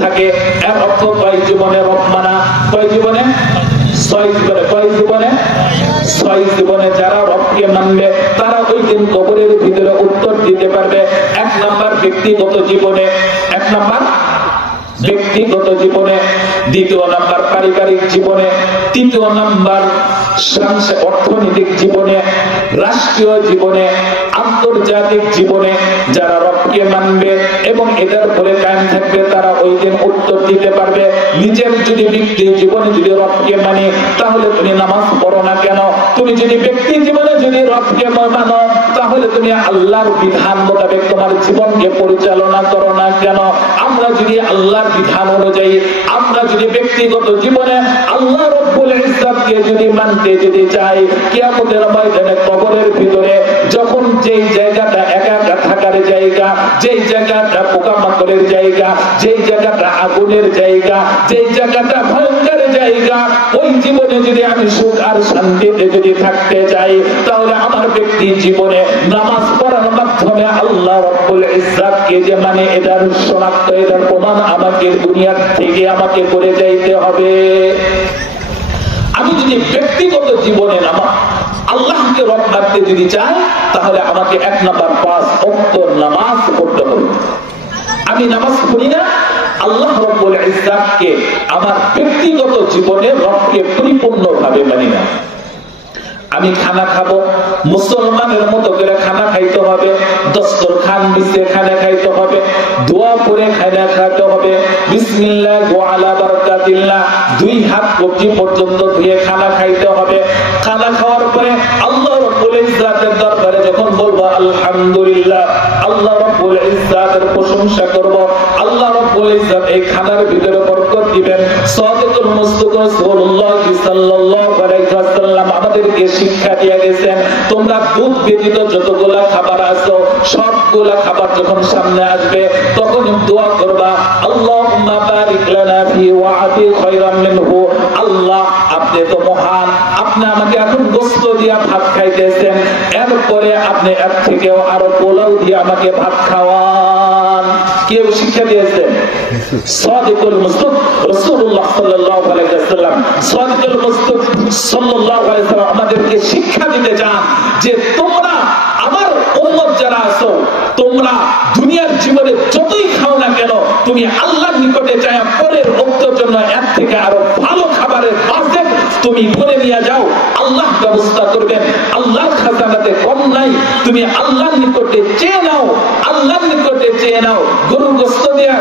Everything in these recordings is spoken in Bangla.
থাকে এর অর্থ কয় জীবনে রব মানা, কয় জীবনে? 6 জীবনে। কয় জীবনে? 6 জীবনে যারা রবকে মানবে তারা ওই দিন কবরের ভিতরে উত্তর দিতে পারবে। 1 নাম্বার ব্যক্তিগত জীবনে, 1 নাম্বার ব্যক্তিগত জীবনে, 2 নাম্বার পারিবারিক জীবনে, 3 নাম্বার অর্থনৈতিক জীবনে, রাষ্ট্রীয় জীবনে, আন্তর্জাতিক জীবনে যারা রবকে মানবে এবং এটার ফলে কায়েম থাকবে তারা ওই দিন উত্তর দিতে পারবে। নিজের যদি ব্যক্তি জীবনে যদি রবকে মানে তাহলে তুমি নামাজ পড়ো না কেন? তুমি যদি ব্যক্তি জীবনে যদি রবকে মানো তাহলে তুমি আল্লাহর বিধান মোতাবেক তোমার জীবনকে পরিচালনা করো না কেন? আমরা যদি আল্লাহর বিধান অনুযায়ী আমরা যদি ব্যক্তিগত জীবনে আল্লাহ রব্বুল ইজ্জতকে যদি মানতে যদি চাই, কিয়ামতের ময়দানে কবরের ভিতরে যখন যেই জায়গাটা একা একা থাকার জায়গা, যেই জায়গাটা পোকামাকড়ের জায়গা, যেই জায়গাটা আগুনের জায়গা, যেই জায়গাটা ভয়ঙ্কর জায়গা, ওই জীবনে যদি আমি সুখ আর শান্তিতে যদি থাকতে চাই তাহলে আমার ব্যক্তি জীবনে নামাজ পড়ার মাধ্যমে আল্লাহ রব্বুল ইজ্জতকে যে মানে এটার শনাক্ত, এটার প্রমাণ আমাকে দুনিয়ার থেকে আমাকে করে যাইতে হবে। আমি যদি ব্যক্তিগত জীবনে নামাজ আল্লাহকে রব মানতে যদি চাই তাহলে আমাকে 1 নাম্বার 5 ওয়াক্ত নামাজ পড়তে হবে। আমি নামাজ পড়ি না, আল্লাহ রব্বুল ইজ্জতকে আমার ব্যক্তিগত জীবনে রবকে পরিপূর্ণভাবে মানি না। আমি খানা খাবো, মুসলমানের মতো করে খানা খাইতে হবে, দস্তরখান বিছিয়ে খানা খাইতে হবে, দোয়া করে খানা খাইতে হবে, বিসমিল্লাহ ওয়া আলা বারাকাতিল্লাহ 2 হাত কবজি পর্যন্ত ধুয়ে খানা খাইতে হবে। খানা খাওয়ার পরে আল্লাহ রব্বুল ইজ্জতের দরবারে যখন বলবো আলহামদুলিল্লাহ, আল্লাহ রব্বুল ইজ্জতের প্রশংসা করব, আল্লাহ রব্বুল ইজ্জত এই খানার ভিতরে বরকত দিবেন। সাদিকুল মুসতাক রাসূলুল্লাহ সাল্লাল্লাহু আলাইহি ওয়াসাল্লাম আমাদেরকে শিক্ষা দিয়ে গেছেন, তোমরা দুধ ব্যতীত যতগুলা খাবার আছে সবগুলা খাবার যখন সামনে আসবে তখন দোয়া করবা আল্লাহুম্মা বারিক লানা ফি ওয়া আতি খায়রাম মিনহু। আল্লাহ আপনি তো মহান, আপনি আমাকে এখন গোশত দিয়ে ভাত খাইতেছেন, এরপরে আপনি এর থেকেও আরো পোলাও দিয়ে আমাকে ভাত খাওয়ান। কেউ শিক্ষা দিয়েছেন? সাদিকুল মুসতাক রাসূলুল্লাহ সাল্লাল্লাহু আলাইহি ওয়াসাল্লাম, সাদিকুল মুসতাক সাল্লাল্লাহু আলাইহি ওয়াসাল্লাম আমাদেরকে শিক্ষা দিতে চান যে তোমরা আমার উম্মত যারা আছো তোমরা দুনিয়ার জীবনে যতই খাও না কেন তুমি আল্লাহর নিকটে চায় পরের ওয়াক্তের জন্য এর থেকে আরো ভালো খাবারের বাজেট তুমি করে নিয়ে যাও, আল্লাহ ব্যবস্থা করবেন। আল্লাহর খাজানাতে কম নাই, তুমি আল্লাহর নিকটে চেয়ে নাও, আল্লাহর নিকটে চেয়ে নাও। গরুর গোশত দিয়া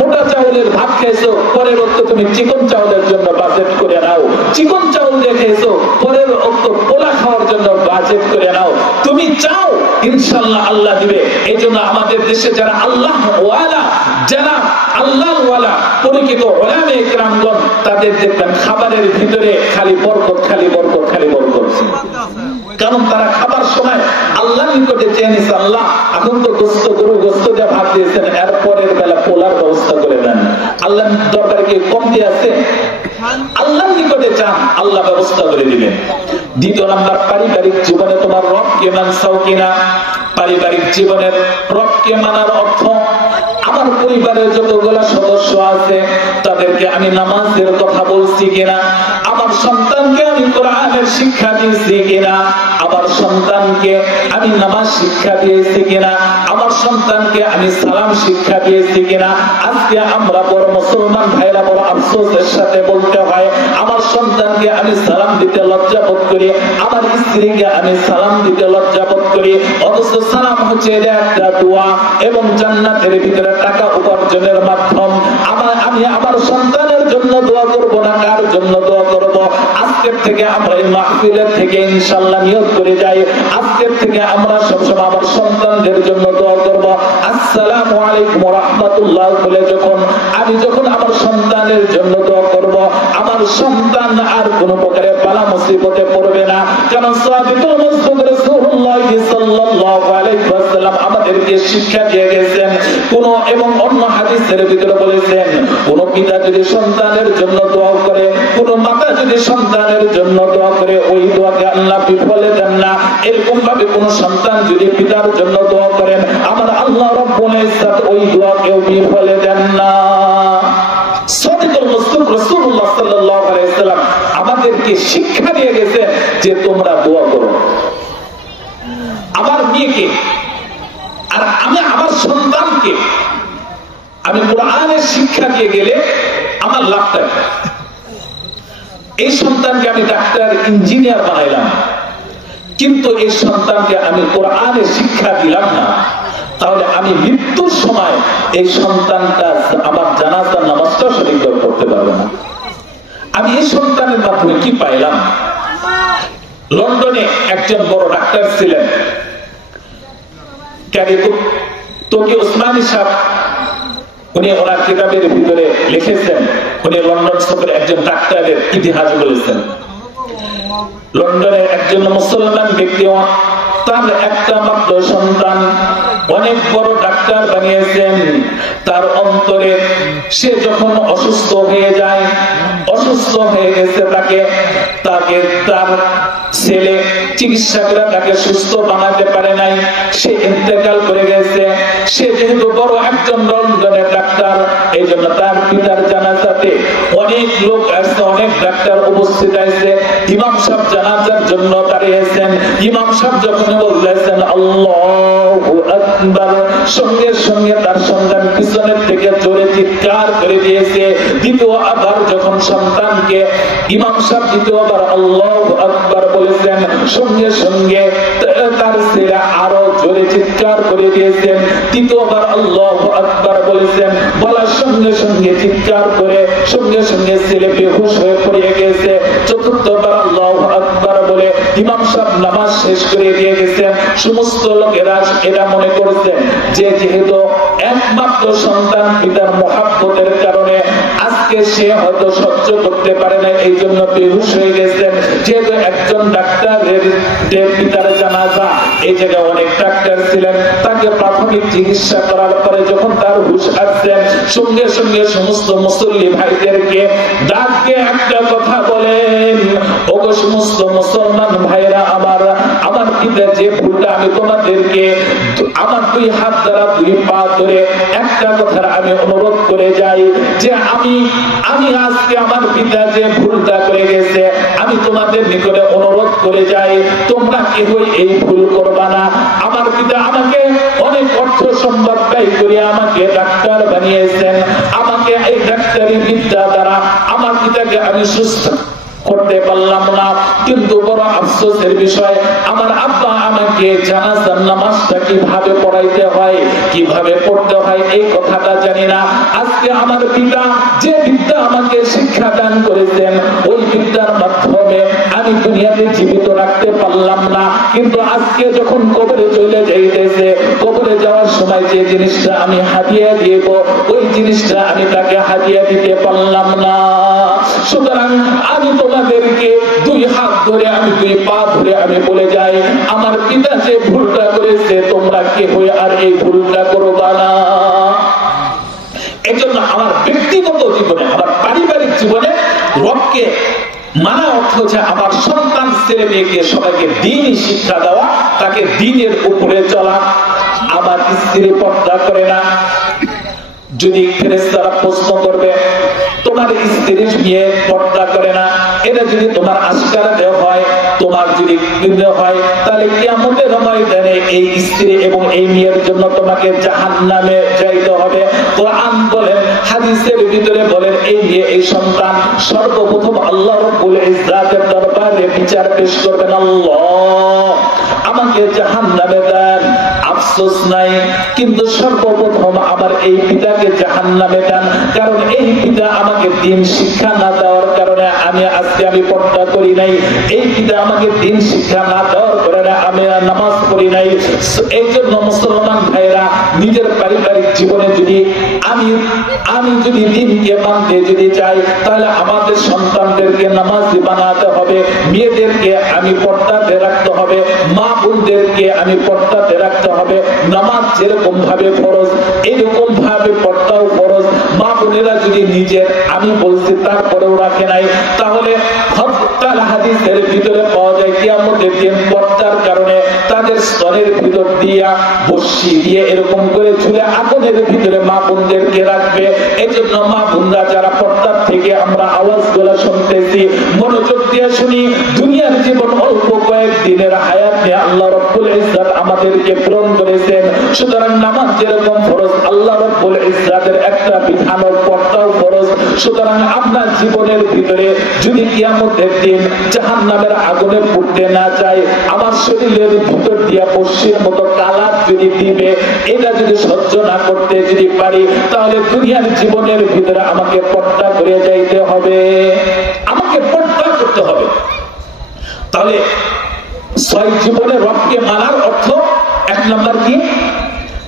মোটা চাউলের ভাত খেয়েছো, পরের ওয়াক্তে তুমি চিকন চাউলের জন্য বাজেট করে নাও। চিকন চাউল দিয়ে খেয়েছো, পরের ওয়াক্তে পোলা খাওয়ার জন্য বাজেট করে নাও। তুমি চাও ইনশাআল্লাহ আল্লাহ দিবে। এইজন্য আমাদের দেশে যারা আল্লাহ ওয়ালা, যারা আল্লাহ ওয়ালা পরিচিত উলামায়ে কেরামগণ তাদের দেখবেন খাবারের ভিতরে খালি বরকত, খালি বরকত, খালি বরকত। কারণ তারা খাবার সময় আল্লাহর নিকটে চেয়ে নিছে, আল্লাহ এখন তো গোশত গরু গোশত দিয়ে ভাত দিয়েছেন, এর পরের বেলা পোলার ব্যবস্থা করে দেন। আল্লাহর দরবারে কি কমতি আছে? আল্লাহর নিকটে চান, আল্লাহ ব্যবস্থা করে দিবেন। 2 নাম্বার পারিবারিক জীবনে তোমার রবকে মানছো কিনা? পারিবারিক জীবনের রবকে মানার অর্থ আমার পরিবারের যতগুলো সদস্য আছে তাদেরকে আমি নামাজের কথা বলছি কিনা, আমার সন্তানকে আমি কোরআনের শিক্ষা দিয়েছি কিনা, আমার সন্তানকে আমি নামাজ শিক্ষা দিয়েছি কিনা, আমার সন্তানকে আমি সালাম শিক্ষা দিয়েছি কিনা। আজকে আমরা বড় মুসলমান ভাইরা বড় আফসোসের সাথে বলতে হয় আমার সন্তানকে আমি সালাম দিতে লজ্জা বোধ করি, আমার স্ত্রীকে আমি সালাম দিতে লজ্জা বোধ করি। অথচ সালাম হচ্ছে একটা দোয়া এবং জান্নাতের ভিতরে টাকা উপার্জনের মাধ্যম। আমি আমার সন্তানের জন্য দোয়া করব না, কার জন্য দোয়া করব? আজকের থেকে আমরা এই মাহফিলের থেকে ইনশাআল্লাহ নিয়ত করে যাই, আজকের থেকে আমরা সবসময় আমার সন্তানদের জন্য দোয়া করব। আসসালামু আলাইকুম ওয়া রাহমাতুল্লাহ বলে আমি যখন আমার সন্তানের জন্য দোয়া করব, আমার সন্তান আর কোন প্রকারে বালা মুসিবতে পড়বে না। কারণ সাহাবীতুল মুসতাক রাসূলুল্লাহ সাল্লাল্লাহু আলাইহি ওয়াসাল্লাম আমাদেরকে শিক্ষা দিয়ে গেছেন, কোন এবং অন্য হাদিসের ভিতরে বলেছেন কোন পিতা যদি সন্তানের জন্য দোয়া করে, কোন মাতা যদি সন্তানের জন্য দোয়া করে, ওই দোয়াকে আল্লাহ বিফলে দেন না। এরকম ভাবে কোন সন্তান যদি পিতার জন্য দোয়া করেন, আমার আল্লাহ রাব্বুল ইজ্জত ওই দোয়াকেও বিফলে দেন না। সাদিকুল মুসলিম রাসূলুল্লাহ সাল্লাল্লাহু আলাইহি ওয়াসাল্লাম আমাদেরকে শিক্ষা দিয়ে গেছে যে তোমরা দোয়া করো। আমার মেয়েকে আর আমি আমার সন্তানকে আমি কোরআনের শিক্ষা দিয়ে গেলে আমার লাভটা, এই সন্তানকে আমি ডাক্তার ইঞ্জিনিয়ার বানাইলাম, কিন্তু এই সন্তানকে আমি কোরআনের শিক্ষা দিলাম না, তাহলে আমি মৃত্যুর সময় এই সন্তানটা আমার জানাজার নামাজটা সঠিকভাবে পড়তে পারবে না। আমি এই সন্তানের মাধ্যমে কি পাইলাম? লন্ডনে একজন বড় ডাক্তার ছিলেন, তোকে ওসমানী সাহেব, উনি ওনার কিতাবের ভিতরে লিখেছেন, উনি লন্ডন সফরে একজন ডাক্তারের ইতিহাস বলেছেন। লন্ডনের একজন মুসলমান ব্যক্তি তার একটা মাত্র সন্তান অনেক বড় ডাক্তার বানিয়েছেন। তার অন্তরে সে যখন অসুস্থ হয়ে যায়, অসুস্থ হয়ে গেছে, তাকে তার ছেলে চিকিৎসকরা তাকে সুস্থ বানাতে পারে নাই, সে ইন্তেকাল করে গেছে। সে যেহেতু বড় একজন লন্ডনের ডাক্তার, এই জন্য তার পিতার জানাজাতে অনেক লোক আসছে, অনেক ডাক্তার উপস্থিত আছে। ইমাম সাহেব জানাজার জন্য দাঁড়িয়েছেন। ইমাম সাহেব যখন বলতেছেন আল্লাহু আকবার, সঙ্গে সঙ্গে তার সন্তান পিছনের থেকে জোরে চিৎকার করে দিয়েছে। দ্বিতীয় আবার যখন সন্তানকে ইমাম সাহেব দ্বিতীয়বার আল্লাহু আকবার বলেছেন, সঙ্গে সঙ্গে তার ছেলে আরো জোরে চিৎকার করে দিয়েছেন। তৃতীয়বার আল্লাহু আকবার বলেছেন, বলার সঙ্গে সঙ্গে চিৎকার করে সঙ্গে সঙ্গে ছেলে বেহুশ হয়ে পড়ে গেছে। চতুর্থবার আল্লাহু আকবার বলে ইমাম সাহেব নামাজ শেষ করে দিয়ে গেছেন। সমস্ত লোকেরা এরা মনে করছেন যে যেহেতু একমাত্র সন্তান পিতার মহাব্বতের কারণে আজকে সে হয়তো সহ্য করতে পারে না, এই জন্য বেহুশ হয়ে গেছেন। যেহেতু একজন ডাক্তারের পিতার জানাজা, এই জায়গায় অনেক ডাক্তার ছিলেন, তাকে প্রাথমিক চিকিৎসা করার পরে যখন তার হুশ আসছেন, সঙ্গে সঙ্গে সমস্ত মুসল্লি ভাইদেরকে ডাক দিয়ে একটা কথা বলেন, ওগো সমস্ত মুসলমান ভাইরা আমার পিতা যে ভুলটা, আমি তোমাদেরকে আমার দুই হাত দ্বারা দুই পা ধরে একটা কথার আমি অনুরোধ করে যাই যে আমি আজকে আমার পিতা যে ভুলটা করে গেছে, আমি তোমাদের নিকটে অনুরোধ করে যাই তোমরা কেউই এই ভুল করবা না। আমার পিতা আমাকে অনেক অর্থ সম্পদ ব্যয় করে আমাকে ডাক্তার বানিয়েছেন, আমাকে এই ডাক্তারি বিদ্যা দ্বারা আমার পিতাকে আমি সুস্থ করতে পারলাম না, কিন্তু বড় আফসোসের বিষয় আমার আব্বা আমাকে জানাজার নামাজটা কিভাবে পড়াইতে হয়, কিভাবে পড়তে হয় এই কথাটা জানি না। আজকে আমার পিতা যে বিদ্যা আমাকে শিক্ষা দান করেছেন, ওই বিদ্যার মাধ্যমে আমি দুনিয়াতে জীবিত রাখতে পারলাম না, কিন্তু আজকে যখন কবরে চলে যাইতেছে, কবরে যাওয়ার সময় যে জিনিসটা আমি হাদিয়া দিব, ওই জিনিসটা আমি তাকে হাদিয়া দিতে পারলাম না। সুতরাং আমি তোমাদেরকে দুই হাত ধরে, আমি দুই পা ধরে আমি বলে যাই, আমার পিতা যে ভুলটা করেছে তোমরা কেউ আর এই ভুলটা করবা না। এজন্য আমার ব্যক্তিগত জীবনে, আমার পারিবারিক জীবনে রবকে মানা অর্থ হচ্ছে আমার সন্তান ছেলে মেয়েকে সবাইকে দ্বীনি শিক্ষা দেওয়া, তাকে দ্বীনের উপরে চলা। আমার স্ত্রী পর্দা করে না, যদি ফেরেশতারা প্রশ্ন করবে তোমার স্ত্রীর নিয়ে পর্দা করে না, এটা যদি তোমার আশকারা দেওয়া হয়, তোমার যদি হয়, তাহলে কিয়ামতের ময়দানে এই স্ত্রী এবং এই মেয়ের জন্য তোমাকে জাহান্নামে যাইতে হবে। কোরআন বলেন, হাদিসের ভিতরে বলেন, এই মেয়ে এই সন্তান সর্বপ্রথম আল্লাহ রাব্বুল ইজ্জাতের দরবারে বিচার পেশ করবেন, আল্লাহ আমাকে জাহান্নামে দেন। আফসোস নাই, কিন্তু সর্বপ্রথম আমার এই পিতাকে জাহান্নামে দেন, কারণ এই পিতা আমাকে দ্বীন শিক্ষা না দেওয়ার কারণে আমি পর্দা করি নাই, এই পিতা আমাকে দ্বীন শিক্ষা না দেওয়ার কারণে আমি নামাজ পড়ি নাই। এই জন্য মুসলমান ভাইরা নিজের পারিবারিক জীবনে যদি আমি যদি দ্বীনকে মানতে যদি চাই, তাহলে আমাদের সন্তানদেরকে নামাজি বানাতে হবে, মেয়েদেরকে আমি পর্দাতে রাখতে হবে, মা বোনদেরকে আমি পর্দাতে রাখতে হবে। নামাজ যেরকম ভাবে ফরজ, এইরকম ভাবে পর্দাও ফরজ। মা বোনেরা যদি নিজের, আমি বলছি তারপরেও রাখে নাই, তাহলে হাদিসের ভিতরে পাওয়া যায় কিয়ামতের দিন পর্দার কারণে জীবনের ভিতর দিয়া বর্ষি দিয়ে এরকম করে ঝুলে আগুনের ভিতরে মা বোনদেরকে রাখবে। এই জন্য মা বোনরা যারা পর্দার থেকে আমরা আওয়াজগুলো শুনতেছি, মনোযোগ দিয়ে শুনি। দুনিয়ার জীবন অল্প কয়েকদিনের হায়াত নিয়ে আল্লাহ রাব্বুল ইজ্জত আমাদেরকে প্রেরণ করেছেন। সুতরাং নামাজ যেরকম ফরজ, আল্লাহ রাব্বুল ইজ্জতের একটা বিধানের পর্দাও ফরজ। সুতরাং আপনার জীবনের ভিতরে যদি কিয়ামতের দিন জাহান্নামের আগুনে পুড়তে না চাই, আমার শরীরের ভিতর দিয়া বর্ষির মতো কালার যদি দিবে, এটা যদি সহ্য না করতে যদি পারি, তাহলে দুনিয়ার জীবনের ভিতরে আমাকে পর্দা করে যাইতে হবে, আমাকে পর্দা করতে হবে। তাহলে 6 জীবনে রবকে মানার অর্থ, 1 নাম্বার কি?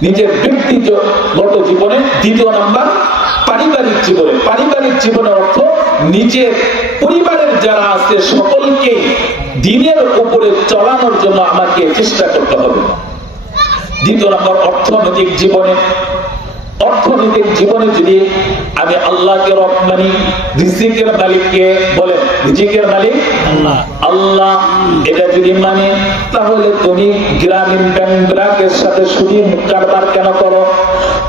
নিজের ব্যক্তিগত জীবনে। 2 নাম্বার পারিবারিক জীবনে। পারিবারিক জীবনের অর্থ নিজের পরিবারের যারা আছে সকলকে দ্বীনের উপরে চলানোর জন্য আমাকে চেষ্টা করতে হবে। 2 নম্বর অর্থনৈতিক জীবনে। অর্থনৈতিক জীবনে যদি আমি আল্লাহকে রব মানি, রিজিকের মালিককে বলেন, রিজিকের মালিক আল্লাহ, এটা যদি মানে, তাহলে তুমি গ্রামীণ ব্যাংকের সাথে সুদী কারবার কেন করো?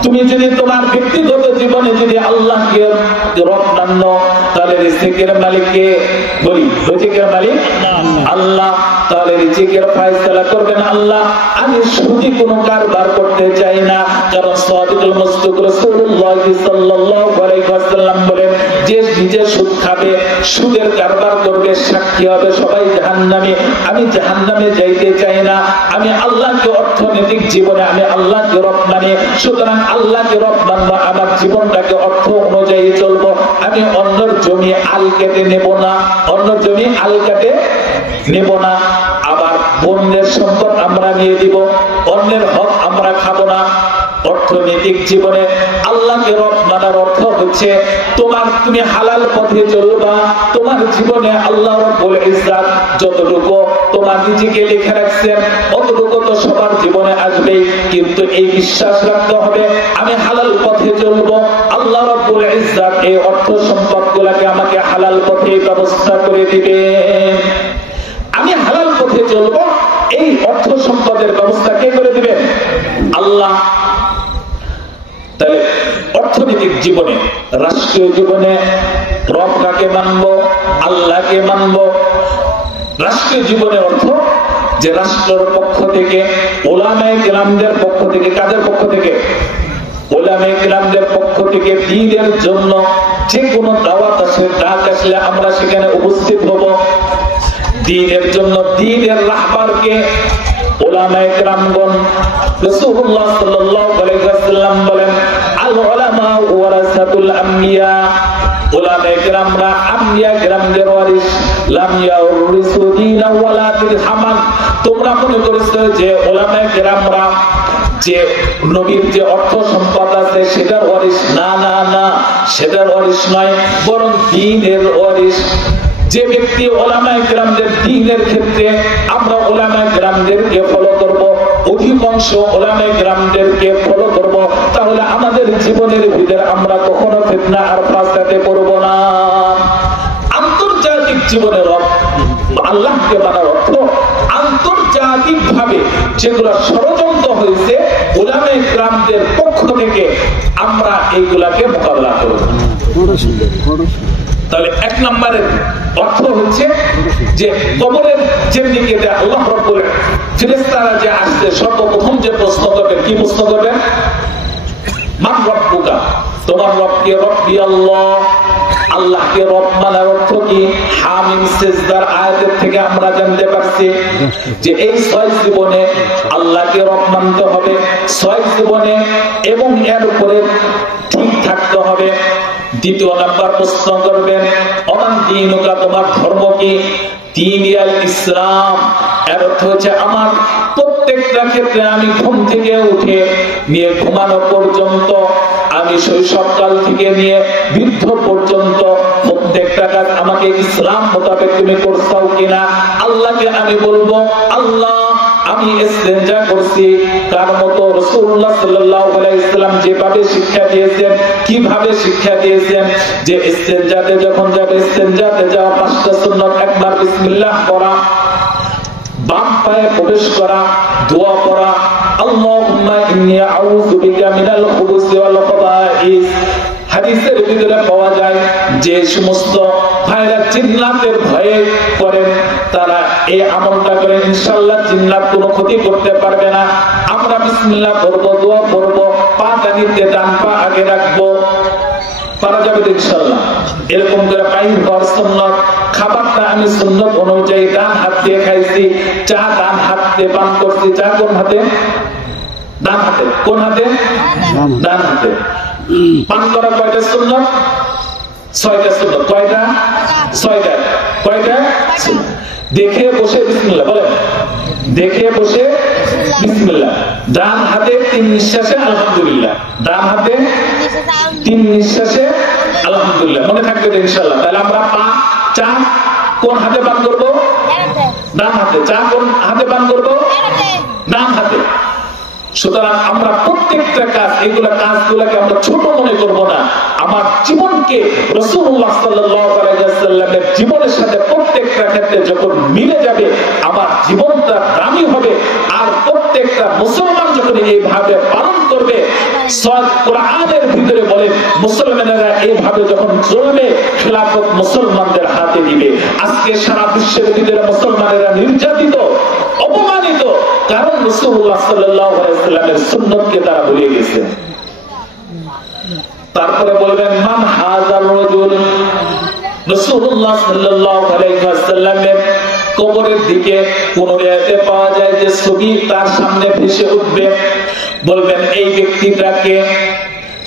তুমি যদি তোমার ব্যক্তিগত জীবনে যদি আল্লাহকে রব মানো, তাহলে রিজিকের মালিককে বলি, রিজিকের মালিক আল্লাহ, তাহলে রিজিকের ফয়সালা করবেন আল্লাহ। আমি সুদী কোনো কারবার করতে চাই না, কারণ সাদিকুল মুসদুক রাসূলুল্লাহ সাল্লাল্লাহু আলাইহি ওয়াসাল্লাম বলেন, যে নিজে সুদ খাবে, সুদের কারবার করবে, সাক্ষী হবে সবাই জাহান্নামী। আমি জাহান্নামে যাইতে চাই না। আমি আল্লাহকে অর্থনৈতিক জীবনে আমি আল্লাহকে রব মানি। সুতরাং আল্লাহকে রব মানবো, আমার জীবনটাকে অর্থ অনুযায়ী চলবো। আমি অন্যের জমি আল কেটে নেব না, অন্যের জমি আল কেটে নেব না। আবার বন্যের সম্পদ আমরা নিয়ে দিব, অন্যের হক আমরা খাবো না। অর্থনৈতিক জীবনে আল্লাহকে রব মানার অর্থ হচ্ছে তুমি হালাল পথে চলবা। তোমার জীবনে আল্লাহ রাব্বুল ইজ্জত যতটুকু তোমার নিজেকে লিখে রাখছেন, অতটুকু তো সবার জীবনে আসবে। কিন্তু এই বিশ্বাস রাখতে হবে, আমি হালাল পথে চলবো, আল্লাহ রাব্বুল ইজ্জত এই অর্থ সম্পদগুলোকে আমাকে হালাল পথে ব্যবস্থা করে দিবেন। আমি হালাল পথে চলবো, এই অর্থ সম্পদের ব্যবস্থা কে করে দিবেন? আল্লাহ। তাহলে অর্থনৈতিক জীবনে, রাষ্ট্রীয় জীবনে রব কাকে মানবো? আল্লাহকে মানবো। রাষ্ট্রীয় জীবনের অর্থ যে রাষ্ট্রের পক্ষ থেকে, উলামায়ে কিরামদের পক্ষ থেকে, কাদের পক্ষ থেকে? উলামায়ে কিরামদের পক্ষ থেকে দ্বীনের জন্য যে কোনো দাওয়াত আসে, ডাক আসলে আমরা সেখানে উপস্থিত হব। দ্বীনের জন্য দ্বীনের রাহবারকে উলামায়ে কিরামগণ, রাসূলুল্লাহ সাল্লাল্লাহু আলাইহি ওয়াসাল্লাম বলেন, আল উলামা ওয়ারাসাতুল আমবিয়া। উলামায়ে কিরামরা আম্বিয়া কিরামদের ওয়ারিস, লাম ইয়াউরিসু দীনান ওয়ালা দিরহামান। তোমরা মনে করেছো যে উলামায়ে কিরামরা যে নবীর যে অর্থ সম্পদ আছে সেটার ওয়ারিস? না না না, সেটার ওয়ারিস নয়, বরং দ্বীনের ওয়ারিস। যে ব্যক্তি উলামায়ে কিরামদের দ্বীনের ক্ষেত্রে আমরা উলামায়ে কিরামদেরকে ফলো করব, অধিকাংশ উলামায়ে কিরামদেরকে ফলো করব, তাহলে আমাদের জীবনের ভিতরে আমরা কখনো ফিতনা আর ফাসাদে পড়ব না। আন্তর্জাতিক জীবনের আল্লাহকে মানার অর্থ আন্তর্জাতিক ভাবে যেগুলো ষড়যন্ত্র হয়েছে উলামায়ে কিরামদের পক্ষ থেকে আমরা এইগুলাকে মোকাবেলা করব। তাহলে 1 নম্বরের অর্থ হচ্ছে যে কবরের যেদিকে আল্লাহ রাব্বুল ফেরেশতারা যে আসছে, সর্বপ্রথম যে প্রশ্ন করবেন, কি প্রশ্ন করবেন? মান রব্বুকা, তোমার রব কে? রব্বি আল্লাহ। আল্লাহকে রব মানার অর্থ কি? হামিম সিজদার আয়াতের থেকে আমরা জানতে পারছি যে এই 6 জীবনে আল্লাহকে রব মানতে হবে, 6 জীবনে, এবং এর উপরে ঠিক থাকতে হবে। 2 নাম্বার প্রশ্ন করবেন, অমান দীনুকা, তোমার ধর্ম কি? দীনুল ইসলাম। এর অর্থ হচ্ছে আমার প্রত্যেকটা ক্ষেত্রে আমি ঘুম থেকে উঠে নিয়ে ঘুমানো পর্যন্ত, আমি শৈশবকাল থেকে নিয়ে বৃদ্ধ পর্যন্ত প্রত্যেকটা কাজ আমাকে ইসলাম মোতাবেক তুমি করছো কিনা? আল্লাহকে আমি বলবো, আল্লাহ আমি ইস্তেনজা করছি তার মতো রাসূলুল্লাহ সাল্লাল্লাহু আলাইহি ওয়াসাল্লাম যেভাবে শিক্ষা দিয়েছেন, কিভাবে শিক্ষা দিয়েছেন যে ইস্তেনজাতে যখন যাবে, ইস্তেনজাতে যাওয়া 5টা সুন্নাত, একবার বিসমিল্লাহ পড়া, বাম পায়ে প্রবেশ করা, দোয়া করা, আল্লাহুম্মা ইন্নী আউযু বিকা মিনাল খুবুসি ওয়াল খাবাইস। হাদিসের ভিতরে পাওয়া যায় যে সমস্ত ভাইরা জিন্নাতের ভয়ে করেন তারা এই আমলটা করে ইনশাআল্লাহ জিন্নাত কোনো ক্ষতি করতে পারবে না। আমরা বিসমিল্লাহ করব, দোয়া করব, পা টানিতে ডান পা আগে রাখবো, পারা যাবে ইনশাআল্লাহ। এরকম করে পাই হওয়ার সুন্নাত। খাবারটা আমি সুন্নাত অনুযায়ী ডান হাত দিয়ে খাইছি, চা ডান হাত দিয়ে পান করছি। চা কোন হাতে? ডান হাতে। কোন হাতে? ডান হাতে। পান করা কয়টা সুন্নাত? 6টা সুন্নাত। কয়টা? 6টা। কয়টা? দেখে বসে বিসমিল্লাহ বলেন, দেখে বসে বিসমিল্লাহ। ডান হাতে 3 নিঃশ্বাসে আলহামদুলিল্লাহ, ডান হাতে 3 নিঃশ্বাসে আলহামদুলিল্লাহ। মনে থাকবে ইনশাআল্লাহ। তাহলে আমরা চা কোন হাতে পান করব? ডান হাতে। চা কোন হাতে পান করব? ডান হাতে। সুতরাং আমরা প্রত্যেকটা কাজ, এগুলা কাজগুলোকে আমরা ছোট মনে করব না। আমার জীবনকে রাসূলুল্লাহ সাল্লাল্লাহু আলাইহি ওয়াসাল্লামের জীবনের সাথে প্রত্যেকটা ক্ষেত্রে যখন মিলে যাবে আমার জীবনটা দামি হবে। আর প্রত্যেকটা মুসলমান যখন এইভাবে পালন করবে, কোরআনের ভিতরে বলে মুসলমানেরা এইভাবে যখন চলবে খেলাফত মুসলমানদের হাতে দিবে। আজকে সারা বিশ্বের ভিতরে মুসলমানেরা নির্যাতিত, অপমানিত, কারণ রাসূলুল্লাহ সাল্লাল্লাহু আলাইহি ওয়াসাল্লামের সুন্নাতকে তারা ভুলে গেছে। তারপরে বলবেন মান হাযার রাজুল। রাসূলুল্লাহ সাল্লাল্লাহু আলাইহি ওয়াসাল্লামের কবরের দিকে কোন রাতে পাওয়া যায় যে ছবি তার সামনে ভেসে উঠবে। বলবেন এই ব্যক্তিটাকে?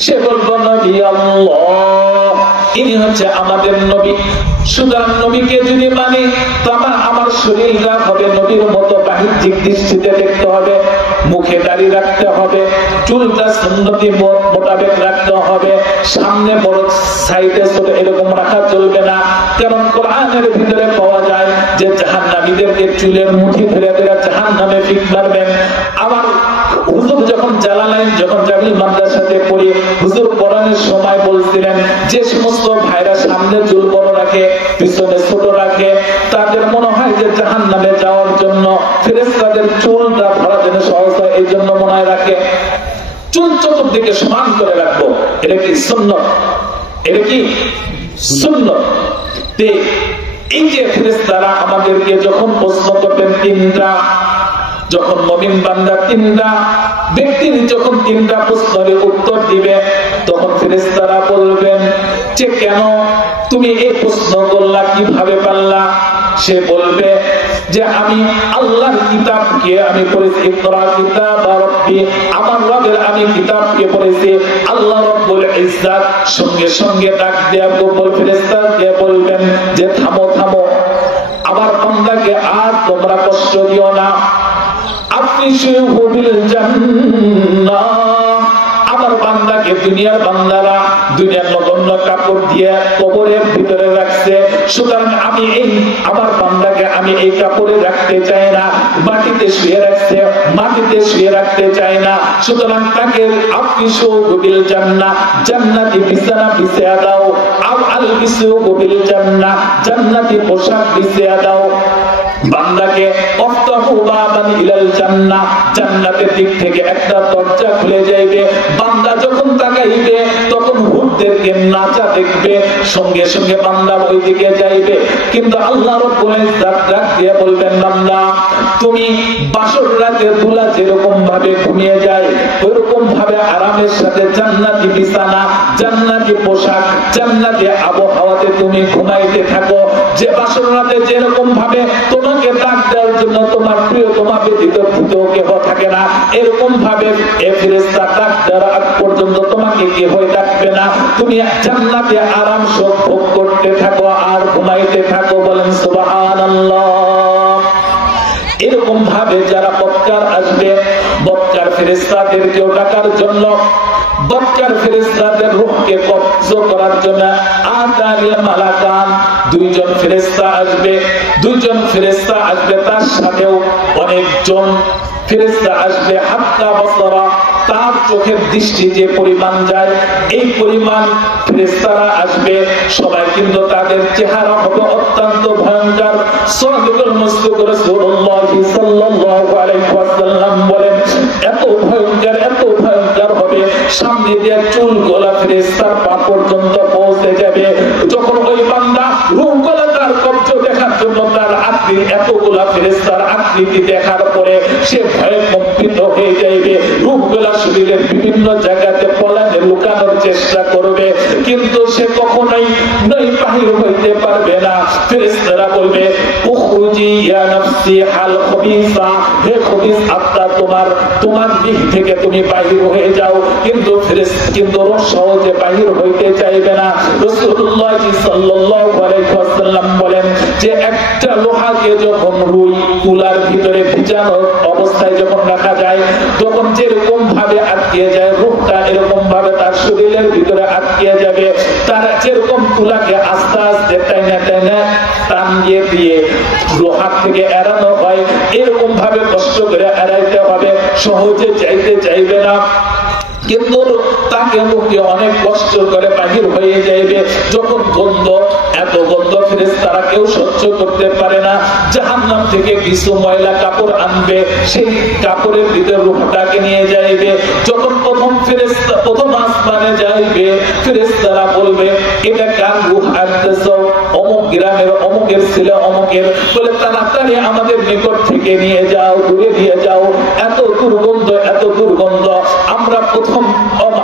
সে বলবে নবী আল্লাহ, ইনি হচ্ছে আমাদের নবী। সুতরাং নবীকে যদি মানি তবে আমার শরীরটা হবে নবীর মতো, বাহ্যিক দৃষ্টিতে দেখতে হবে, মুখে দাড়ি রাখতে হবে, চুলটা সুন্নতি মোতাবেক রাখতে হবে, সামনে বড় সাইডে ছোট এরকম রাখা চলবে না। কারণ কোরআনের ভিতরে পাওয়া যায় যে জাহান্নামীদেরকে চুলের মুঠি ধরে ধরে জাহান্নামে ফিক মারবেন। আবার হুজুর যখন জালালাইন যখন জামিল মাদ্রাসাতে পড়ি, হুজুর পড়ানোর সময় বলছিলেন যে সমস্ত ভাইরা সামনে চুল বড় রাখে পিছনে ছোট রাখে তাদের মনে হয় যে জাহান্নামে যাওয়ার জন্য ফেরেশতাদের চুলটা ধরা যেন সহজ হয়, এই জন্য মনে হয় রাখে। চুল চতুর্দিকে সমান করে রাখবো, এটা কি সুন্নাত? এটা কি সুন্নাত? এই যে ফেরেশতারা আমাদেরকে যখন প্রশ্ন করবেন তিনটা, যখন মুমিন বান্দা তিনটা ব্যক্তি যখন তিনটা প্রশ্নের উত্তর দিবে তখন ফেরেশতারা বলবেন যে কেন তুমি এই প্রশ্ন করলা, কিভাবে পারলা? সে বলবে যে আমি আল্লাহর কিতাবকে আমি পড়েছি, ইকরা কিতাব রাব্বি, আমার রবের আমি কিতাবকে পড়েছি। আল্লাহ রাব্বুল ইজ্জত সঙ্গে সঙ্গে ডাক দেয়া বল ফেরেশতাকে বলবেন যে থামো থামো, আমার বান্দাকে আর তোমরা কষ্ট দিও না। আপনি বিল জান্নাহ, আমার বান্দাকে দুনিয়ার বান্দারা দুনিয়ার নগণ্য কাপড় দিয়ে কবরের ভিতরে রাখছে, সুতরাং আমি এই আমার বান্দাকে আমি এই কাপড়ে রাখতে চাই না, মাটিতে শুয়ে রাখছে মাটিতে শুয়ে রাখতে চাই না, সুতরাং তাকে আপনি বিল জান্নাহ, জান্নাতি বিছানা বিছিয়ে দাও, আলবিসু বিল জান্নাহ, জান্নাতি পোশাক বিছিয়ে দাও। বান্দাকে অফতাহু বাবান ইলাল জান্নাহ, জান্নাতের দিক থেকে একটা দরজা খুলে যাইবে। বান্দা যখন তাকাইবে তখন হুরদেরকে নাচা দেখবে, সঙ্গে সঙ্গে বান্দা ওই দিকে যাইবে। কিন্তু আল্লাহ রাব্বুল ইজ্জত ডাক দিয়ে বলবেন বান্দা তুমি বাসর রাতে দুলা যেরকম ভাবে ঘুমিয়ে যায় ওইরকম ভাবে আরামের সাথে জান্নাতি বিছানা, জান্নাতি পোশাক, জান্নাতি আবহাওয়াতে তুমি ঘুমাইতে থাকো। যে বাসর রাতে যেরকম ভাবে তোমাকে ডাক দেওয়ার জন্য তোমার প্রিয় তোমার ব্যতীত কেহ থাকে না, এরকম ভাবে ফেরেশতা ডাক দেওয়ার আগ পর্যন্ত তোমাকে কেহ ডাকবে না। তুমি জান্নাতে আরাম সুখ ভোগ করতে থাকো আর ঘুমাইতে থাকো। বলেন সুবহানাল্লাহ। এরকম ভাবে যারা বক্কার আসবে, বক্কার ফেরেশতাদেরকেও ডাকার জন্য, বক্কার ফেরেশতাদের রূহকে কবজ করার জন্য আতারিল মালাকান, দুইজন ফেরেশতা আসবে, দুইজন ফেরেশতা আসবে, তার সাথেও অনেকজন ফেরেশতা আসবে। হাত্তা বসরা তার চোখের দৃষ্টি যে পরিমাণ যায় এই পরিমাণ ফেরেশতারা আসবে। সবাই কিন্তু তাদের চেহারা হবে অত্যন্ত ভয়ঙ্কর। সাদিকুল মুসদিক রাসূলুল্লাহ সাল্লাল্লাহু আলাইহি ওয়াসাল্লাম বলেন এত ভয়ঙ্কর হবে, সামনে দিয়ে চুলগুলো ফেরেশতার পা পর্যন্ত পৌঁছে যাবে। যখন ওই বান্দা রূহগুলো তার কবজ দেখার জন্য তার আকৃতি, এতগুলা ফেরেশতার আকৃতি দেখার পরে সে ভয়ে কম্পিত হয়ে যাবে। রূহগুলো শরীরের বিভিন্ন জায়গাতে পলাতে লুকানোর চেষ্টা করবে, কিন্তু সে কখনোই বাহির হইতে পারবে না। ফেরেশতারা বলবে উখরুজি ইয়া নাফসি হাল খবিসা, হে খবিস আত্মা তোমার দিক থেকে তুমি বাহির হয়ে যাও। কিন্তু সহজে বাহির হইতে চাইবে না। রাসূলুল্লাহ সাল্লাল্লাহু আলাইহি ওয়াসাল্লাম বলেন যে একটা লোহাকে যখন রুই তুলার ভিতরে ভিজানো অবস্থায় যখন রাখা যায়, তখন যেরকম ভাবে আটকে যায় রূহটা এরকম ভাবে তার শরীরের ভিতরে আটকে যাবে। তার যেরকম তুলাকে আস্তে আস্তে টাইনা টান দিয়ে লোহার থেকে এড়ানো হয়, এরকম ভাবে কষ্ট করে এড়াইতে হবে, সহজে চাইতে চাইবে না। কিন্তু তাকে মুখে অনেক কষ্ট করে বাহির হয়ে যাইবে। যখন এত গন্ধ ফেরেশতারা কেউ সহ্য করতে পারে না। জাহান্নাম থেকে কিছু ময়লা কাপড় আনবে, সেই কাপড়ের ভিতরে রূহটাকে নিয়ে যাইবে। যখন প্রথম আসমানে যাইবে, ফেরেশতারা বলবে এটা কার রূহ আনতেছো? অমুক গ্রামের অমুকের ছেলে অমুকের। বলে তাড়াতাড়ি আমাদের নিকট থেকে নিয়ে যাও, দূরে নিয়ে যাও, এত দুর্গন্ধ আমরা প্রথম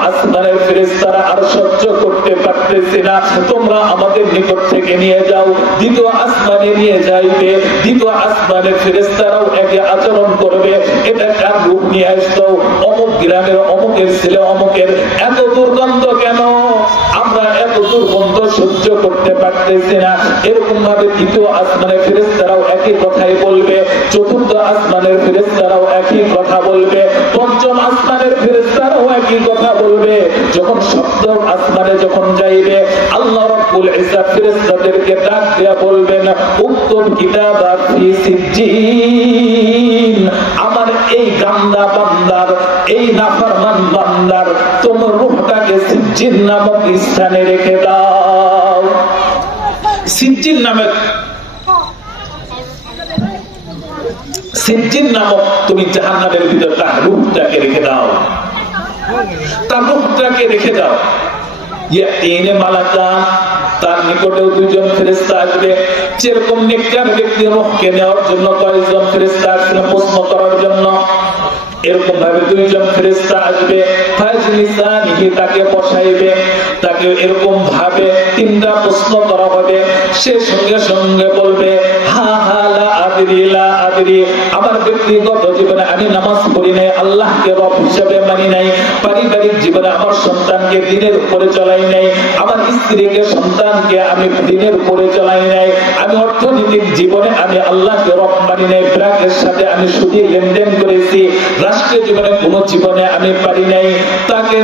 আসমানের ফেরেশতারা আর সহ্য করতে পারতেছি না, তোমরা আমাদের নিকট থেকে নিয়ে যাও। দ্বিতীয় আসমানে নিয়ে যাইবে, দ্বিতীয় আসমানের ফেরেশতারাও একই আচরণ করবে, এটা কার রূহ নিয়ে আসতো? অমুক গ্রামের অমুকের ছেলে অমুকের। এত দুর্গন্ধ কেন? আমরা এত দুর্গন্ধ সহ্য করতে পারতেছি না। এরকম ভাবে দ্বিতীয় আসমানের ফেরেশতারাও একই কথাই বলবে, চতুর্থ আসমানের ফেরেশতারাও একই কথা বলবে, পঞ্চম আসমানের ফেরেশতারাও একই কথা বলবে। যখন সপ্তম আসমানে যখন যাইবে, আল্লাহ রাব্বুল ইজ্জত ফেরেশতাদেরকে ডাক দিয়া বলবেন উক্তুব কিতাবা ফি সিজ্জিন, আমার এই গান্দা বান্দার, এই নাফরমান বান্দার তোমার রূহটাকে সিজ্জিন নামক স্থানে রেখে দাও। সিজ্জিন নামক তুমি জাহান্নামের ভিতর তার রূহটাকে রেখে দাও, তার রূহটাকে রেখে দাও। ইয়াতিনে মালাকান, তার নিকটেও দুইজন ফেরেশতা আসবে। যেরকম নেককার ব্যক্তি রূহকে নেওয়ার জন্য কয়েকজন ফেরেশতা আসবে প্রশ্ন করার জন্য, এরকম ভাবে দুইজন ফেরেশতা আসবে। ফাজলিসানিহি, তাকে বসাইবে, তাকে এরকম ভাবে তিনটা প্রশ্ন করা হবে। সে সঙ্গে সঙ্গে বলবে হা হা লা আদরি, আমার ব্যক্তিগত জীবনে আমি নামাজ পড়ি নাই, আল্লাহকে রব হিসেবে মানি নাই, পারিবারিক জীবনে আমার সন্তানকে দ্বীনের উপরে চলাই নাই, আমার স্ত্রীকে সন্তানকে আমি দ্বীনের উপরে চলাই নাই, আমি অর্থনৈতিক জীবনে আমি আল্লাহকে রব মানি নাই, ব্যাংকের সাথে আমি সুদী লেনদেন করেছি, রাষ্ট্রীয় জীবনে কোনো জীবনে আমি পারি নাই। তাকে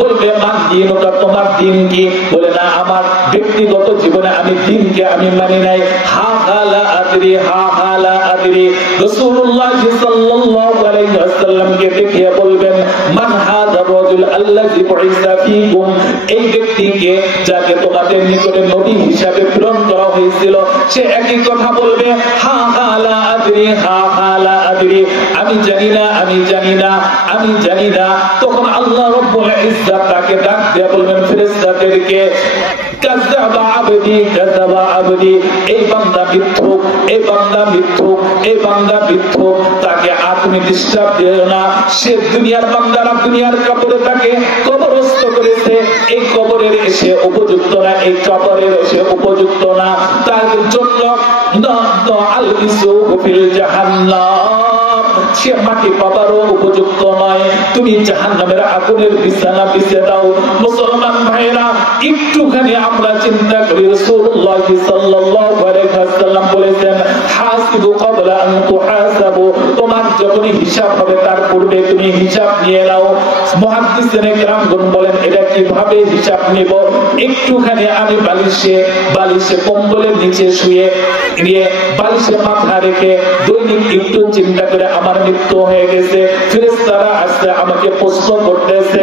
বলবে মান দিন, ওটা তোমার দিন কি? বলে না, আমার ব্যক্তিগত জীবনে আমি দিনকে আমি মানি নাই। হা লা আদরি, হা লা আদরি। রাসূলুল্লাহ সাল্লাল্লাহু আলাইহি ওয়াসাল্লামকে দেখিয়ে বলবেন মান হাযা রাজুল আল্লাযী বুইসা ফীকুম, এই ব্যক্তিকে যাকে তোমাদের নিকটে নবী হিসাবে প্রেরণ করা হয়েছিল, সে একই কথা বলবে হা লা আদরি, হা লা আদরি, আমি জানি না, আমি জানি না, আমি জানি না। তখন আল্লাহ রাব্বুল ইজ্জত তাকে ডাক দিয়ে বলবেন ফেরেশতাদেরকে কাযাবা আবদি, কাযাবা আবদি, এই বান্দা মিথ্যুক, এই বান্দা মিথ্যুক, এই বান্দা মিথ্যুক, তাকে আপনি ডিস্টার্ব দিও না। সে দুনিয়ার বান্দারা দুনিয়ার কবরে তাকে কবরস্থ করেছে, এই কবরের এসে উপযুক্ত না, এই কবরের এসে উপযুক্ত না, তার জন্য আল ইসুহু ফিল জাহান্নাম, সে মাটি পাবারও উপযুক্ত নয়, তুমি জাহান্নামের আগুনের বিছানা বিছিয়ে দাও। মুসলমান ভাইরা, একটুখানি আমরা চিন্তা করি, রাসূলুল্লাহ সাল্লাল্লাহু আলাইহি ওয়াসাল্লাম বলেছেন হাসিবু ক্বাবলা আন তুহাসাবু, তোমার যখনই হিসাব হবে তার পূর্বে তুমি হিসাব নিয়ে নাও। মুহাদ্দিসিনে কেরামগণ বলেন এটা কিভাবে হিসাব নিব? একটুখানি আমি বালিশে কম্বলের নিচে শুয়ে নিয়ে বালিশে মাথা রেখে দৈনিক একটু চিন্তা করে আমার মৃত্যু হয়ে গেছে, ফেরেশতারা আসছে আমাকে প্রশ্ন করতেছে,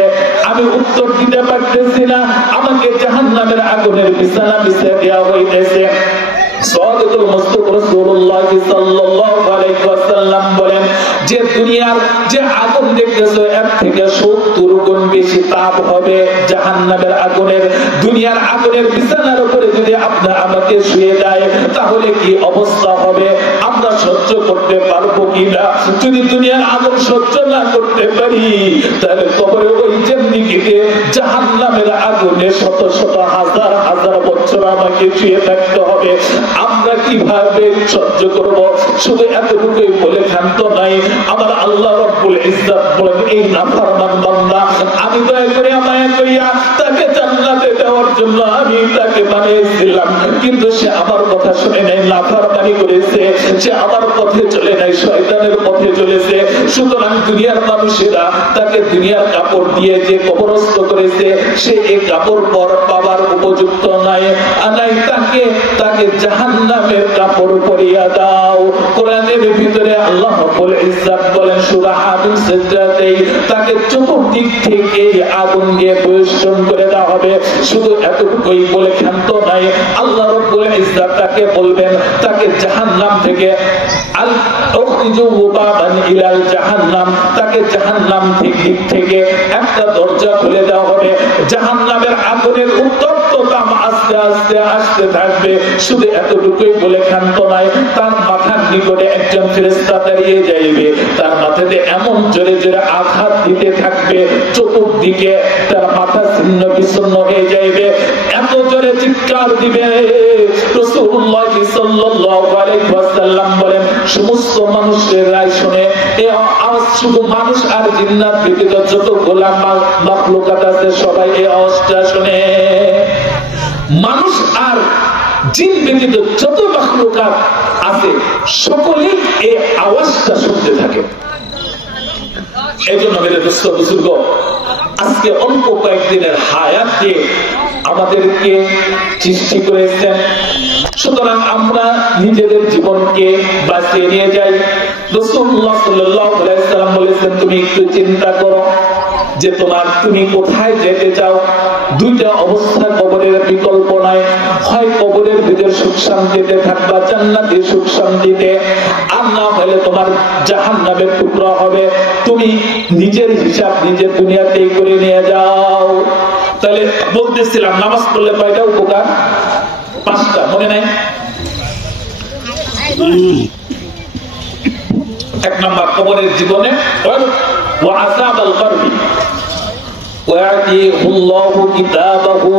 আমি উত্তর দিতে পারতেছি না, আমাকে জাহান্নামের আগুনের বিছানা বিছিয়ে দেওয়া হইতেছে। সাদিকুল মুস্তাফা রাসূলুল্লাহ সাল্লাল্লাহু আলাইহি ওয়াসাল্লাম বলেন যে দুনিয়ার যে আগুন দেখতেছো এর থেকে 70 গুণ বেশি তাপ হবে জাহান্নামের আগুনের। দুনিয়ার আগুনের বিছানার উপরে যদি আপনি আমাকে শুয়ে দেয় তাহলে কি অবস্থা হবে? আমরা সহ্য করতে পারবো কিনা? যদি দুনিয়ার আগুন সহ্য না করতে পারি তাহলে কবরে ওই জিন্দেগিতে জাহান্নামের আগুনে শত শত হাজার হাজার বছর আমাকে শুয়ে থাকতে হবে। আমরা কিভাবে সহ্য করব? শুধু এতটুকুই বলে ক্ষান্ত নাই, আমার আল্লাহ রাব্বুল ইজ্জত বলেন এই নাফরমান বান্দা আমি দয়া করে আমায় কইয়া তাকে জান্নাতে দেওয়ার জন্য আমি তাকে বানিয়েছিলাম, কিন্তু সে আমার কথা শুনে নাই, নাফরমানি করেছে, সে আমার পথে চলে নাই, শয়তানের পথে চলেছে। সুতরাং দুনিয়ার মানুষেরা তাকে দুনিয়ার কাপড় দিয়ে যে কবরস্থ করেছে সে এই কাপড় পর পাবার উপযুক্ত নাই, আনাই তাকে জাহান্নামের কাপড় পরিয়ে দাও। কোরআনের ভিতরে আল্লাহ রাব্বুল ইজ্জত বলেন সূরা হামিদ সিজদাতেই তাকে চতুর্দিক থেকে আগুন দিয়ে পরিবেষ্টন করে দেওয়া হবে। শুধু এতটুকুই বলে ক্ষান্ত নাই, আল্লাহ রাব্বুল ইজ্জত তাকে বলবেন তাকে জাহান্নাম থেকে আল উখরিজু বাবান ইলাল জাহান্নাম, তাকে জাহান্নাম থেকে একটা দরজা খুলে দেওয়া হবে। জাহান্নামের আগুনের উত্তপ্ত তাপ আস্তে আস্তে আসতে থাকবে। শুধু এতটুকুই বলে ক্ষান্ত নাই, তার মাথার নিকটে একজন ফেরেশতা দাঁড়িয়ে যাইবে, তার মাথাতে এমন জোরে জোরে আঘাত দিতে থাকবে চতুর্দিকে তার মাথা ছিন্ন বিচ্ছিন্ন হয়ে যাইবে, এত জোরে চিৎকার দিবে। রাসূলুল্লাহ সাল্লাল্লাহু আলাইহি ওয়াসাল্লাম বলেন সমস্ত মানুষের রায় শুনে এই আওয়াজ শুধু মানুষ আর জিন্নাত ব্যতীত যত গোলাম মাখলুকাত আছে সবাই এই আওয়াজটা শুনে। মানুষ আর জিন ব্যতীত যত মাখলুকাত আছে সকলেই এই আওয়াজটা শুনতে থাকে। এই জন্য মেরে দোস্ত বুজুর্গ, আজকে অল্প কয়েকদিনের হায়াত দিয়ে আমাদেরকে সৃষ্টি করেছেন, সুতরাং আমরা নিজেদের জীবনকে বাঁচিয়ে নিয়ে যাই। রাসূলুল্লাহ সাল্লাল্লাহু আলাইহি ওয়াসাল্লাম বলেছেন তুমি একটু চিন্তা করো যে তুমি কোথায় যেতে চাও। দুইটা অবস্থা কবরের বিকল্প নাই, হয় কবরের ভিতর সুখ শান্তিতে থাকবা জান্নাতের সুখ শান্তিতে, আর না হলে তোমার জাহান্নামের টুকরা হবে। তুমি নিজের হিসাব নিজের দুনিয়াতেই করে নিয়ে যাও। তাহলে বলতেছিলাম নামাজ পড়লে কয়টা উপকার? 5টা, মনে নাই? 1 নম্বর কবরের জীবনে ওয়া আযাবাল কবরি ওয়া ইয়াতিহুল্লাহু কিতাবাহু